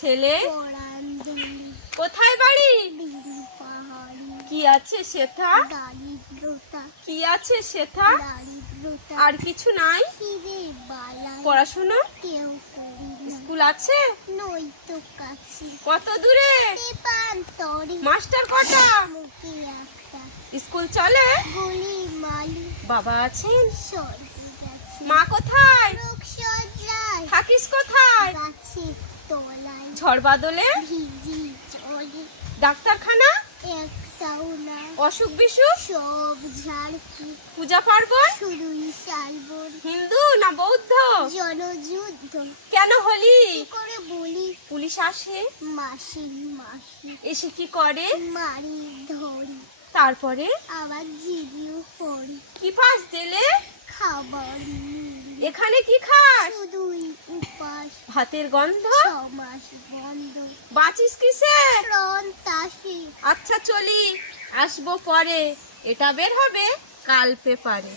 ছেলে কোথায় বাড়ি? কি আছে সেথা? কি আছে সেথা? আর কিছু নাই? পড়াশোনা স্কুল আছে? কত দূরে? মাস্টার কটা? স্কুল চলে? বাবা আছেন? মা কোথায়? থাকিস কোথায়? ঝড় বাদলে? ডাক্তারখানা? অসুখ বিসুখ? পূজা পার্বণ? হিন্দু না বৌদ্ধ? জনযুদ্ধ কেন হলি? করে বলি পুলিশ আসে? মাসি এসে কি করে? মারি ধরি তারপরে আবার জিরিও পড়ি কি পাস দিলে? খাবার এখানে কি খাস? শুধুই উপাস ভাতের গন্ধ? 6 মাস বন্ধ বাঁচিস কিসে? সন্তাসী আচ্ছা চলি, আসবো পরে। এটা বের হবে কাল পেপারে।